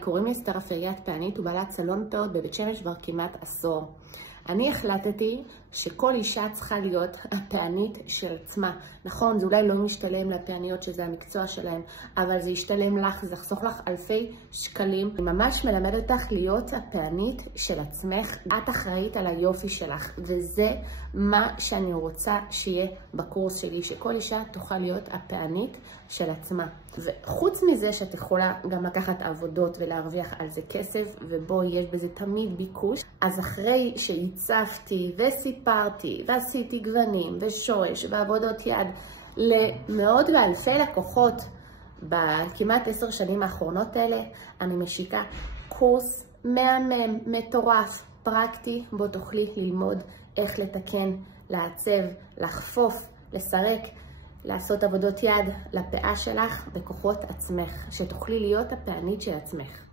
קוראים לי אסתר אפריאט פענית ובעלת סלון פאות בבית שמש כבר כמעט עשור. אני החלטתי שכל אישה צריכה להיות הפענית של עצמה. נכון, זה אולי לא משתלם לפעניות שזה המקצוע שלהם, אבל זה ישתלם לך, זה יחסוך לך אלפי שקלים. אני ממש מלמד אותך להיות הפענית של עצמך. את אחראית על היופי שלך, וזה מה שאני רוצה שיהיה בקורס שלי, שכל אישה תוכל להיות הפענית של עצמה. וחוץ מזה שאת יכולה גם לקחת עבודות ולהרוויח על זה כסף, ובו יש בזה תמיד ביקוש, אז אחרי שהצפתי וסיפרתי ועשיתי גוונים ושורש ועבודות יד למאות ואלפי לקוחות בכמעט 10 שנים האחרונות האלה, אני משיקה קורס מהמם, מטורף, פרקטי, בו תוכלי ללמוד איך לתקן, לעצב, לחפוף, לסרק, לעשות עבודות יד לפאה שלך בכוחות עצמך, שתוכלי להיות הפענית של עצמך.